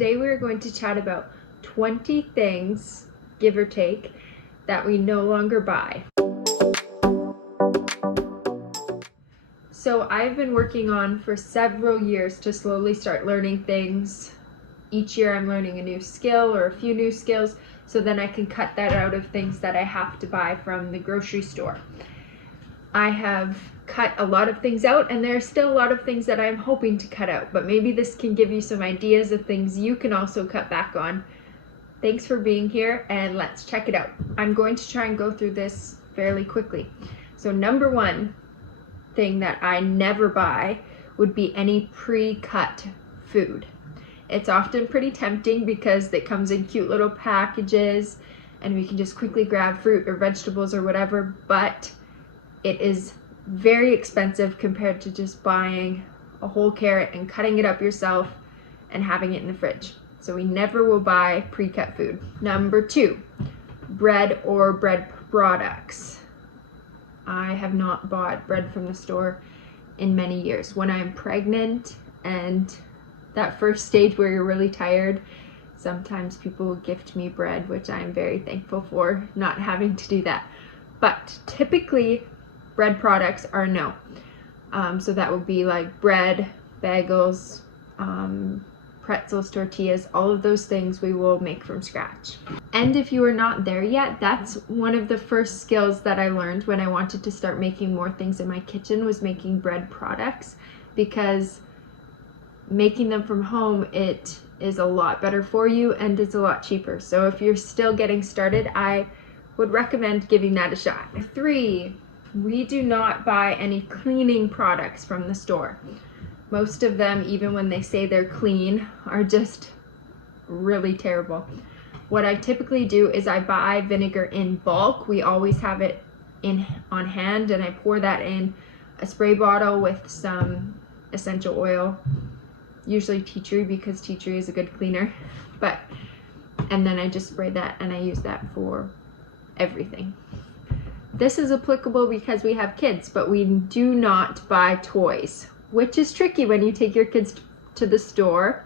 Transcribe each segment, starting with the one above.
today we are going to chat about 20 things, give or take, that we no longer buy. So I've been working on for several years to slowly start learning things. Each year I'm learning a new skill or a few new skills, so then I can cut that out of things that I have to buy from the grocery store. I have cut a lot of things out, and there are still a lot of things that I'm hoping to cut out, but maybe this can give you some ideas of things you can also cut back on. Thanks for being here, and let's check it out. I'm going to try and go through this fairly quickly. So number one thing that I never buy would be any pre-cut food. It's often pretty tempting because it comes in cute little packages and we can just quickly grab fruit or vegetables or whatever, but it is very expensive compared to just buying a whole carrot and cutting it up yourself and having it in the fridge. So we never will buy pre-cut food. Number two, bread or bread products. I have not bought bread from the store in many years. When I'm pregnant and that first stage where you're really tired, sometimes people will gift me bread, which I'm very thankful for not having to do that. But typically, bread products are no. So that would be like bread, bagels, pretzels, tortillas, all of those things we will make from scratch. And if you are not there yet, that's one of the first skills that I learned when I wanted to start making more things in my kitchen, was making bread products, because making them from home, it is a lot better for you and it's a lot cheaper. So if you're still getting started, I would recommend giving that a shot. 3, we do not buy any cleaning products from the store. Most of them, even when they say they're clean, are just really terrible. What I typically do is I buy vinegar in bulk. We always have it on hand, and I pour that in a spray bottle with some essential oil, usually tea tree, because tea tree is a good cleaner. And then I just spray that and I use that for everything. This is applicable because we have kids, but we do not buy toys, which is tricky when you take your kids to the store,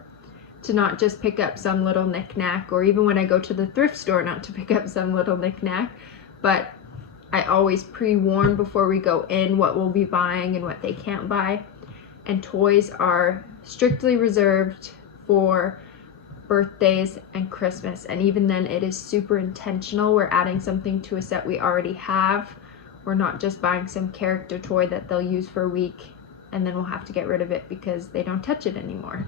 to not just pick up some little knick-knack, or even when I go to the thrift store, not to pick up some little knick-knack. But I always pre-warn before we go in what we'll be buying and what they can't buy. And toys are strictly reserved for birthdays and Christmas, and even then it is super intentional. We're adding something to a set we already have. We're not just buying some character toy that they'll use for a week and then we'll have to get rid of it because they don't touch it anymore.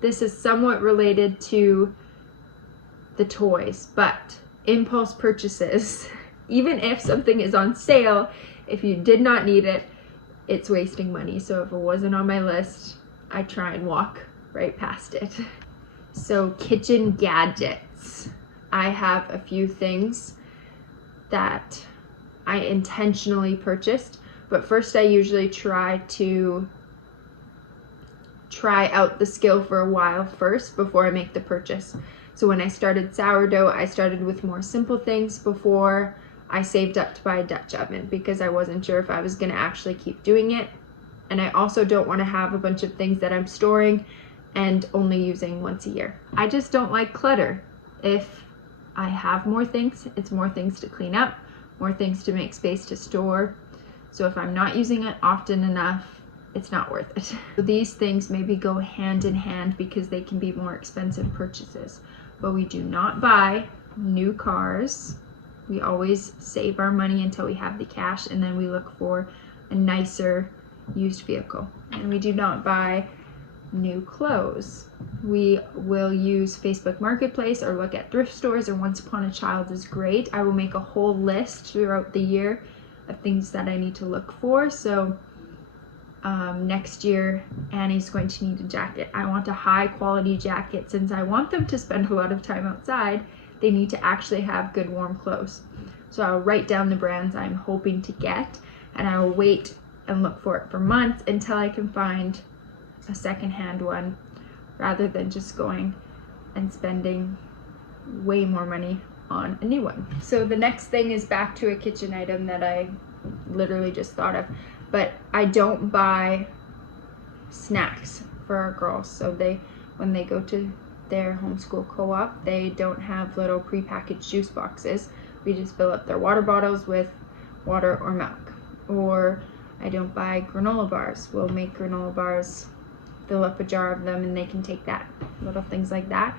This is somewhat related to the toys, but impulse purchases, even if something is on sale, if you did not need it, it's wasting money. So if it wasn't on my list, I try and walk right past it. So kitchen gadgets. I have a few things that I intentionally purchased, but first I usually try out the skill for a while first before I make the purchase. So when I started sourdough, I started with more simple things before I saved up to buy a Dutch oven, because I wasn't sure if I was going to actually keep doing it. And I also don't want to have a bunch of things that I'm storing and only using once a year. I just don't like clutter. If I have more things, it's more things to clean up, more things to make space to store. So if I'm not using it often enough, it's not worth it. So these things maybe go hand in hand because they can be more expensive purchases. But we do not buy new cars. We always save our money until we have the cash, and then we look for a nicer used vehicle. And we do not buy new clothes. We will use Facebook Marketplace or look at thrift stores, or Once Upon a Child is great. I will make a whole list throughout the year of things that I need to look for. So next year Annie's going to need a jacket. I want a high quality jacket. Since I want them to spend a lot of time outside, they need to actually have good warm clothes. So I'll write down the brands I'm hoping to get, and I will wait and look for it for months until I can find a secondhand one, rather than just going and spending way more money on a new one. So the next thing is back to a kitchen item that I literally just thought of, but I don't buy snacks for our girls. So when they go to their homeschool co-op, they don't have little prepackaged juice boxes. We just fill up their water bottles with water or milk. Or I don't buy granola bars. We'll make granola bars, fill up a jar of them, and they can take that. Little things like that.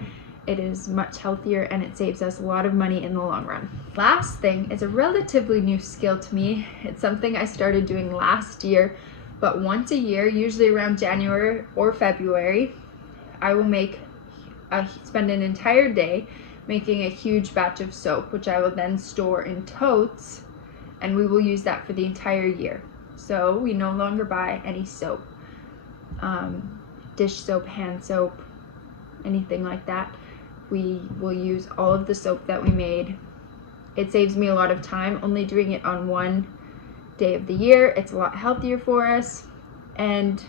It is much healthier and it saves us a lot of money in the long run. Last thing is a relatively new skill to me. It's something I started doing last year, but once a year, usually around January or February, I will spend an entire day making a huge batch of soap, which I will then store in totes, and we will use that for the entire year. So we no longer buy any soap, dish soap, hand soap, anything like that. We will use all of the soap that we made. It saves me a lot of time only doing it on one day of the year. It's a lot healthier for us, and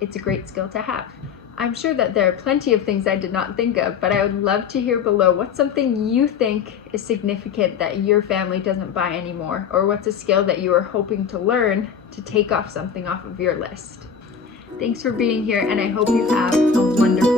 it's a great skill to have. I'm sure that there are plenty of things I did not think of, but I would love to hear below what's something you think is significant that your family doesn't buy anymore, or what's a skill that you are hoping to learn to take off something off of your list. Thanks for being here, and I hope you have a wonderful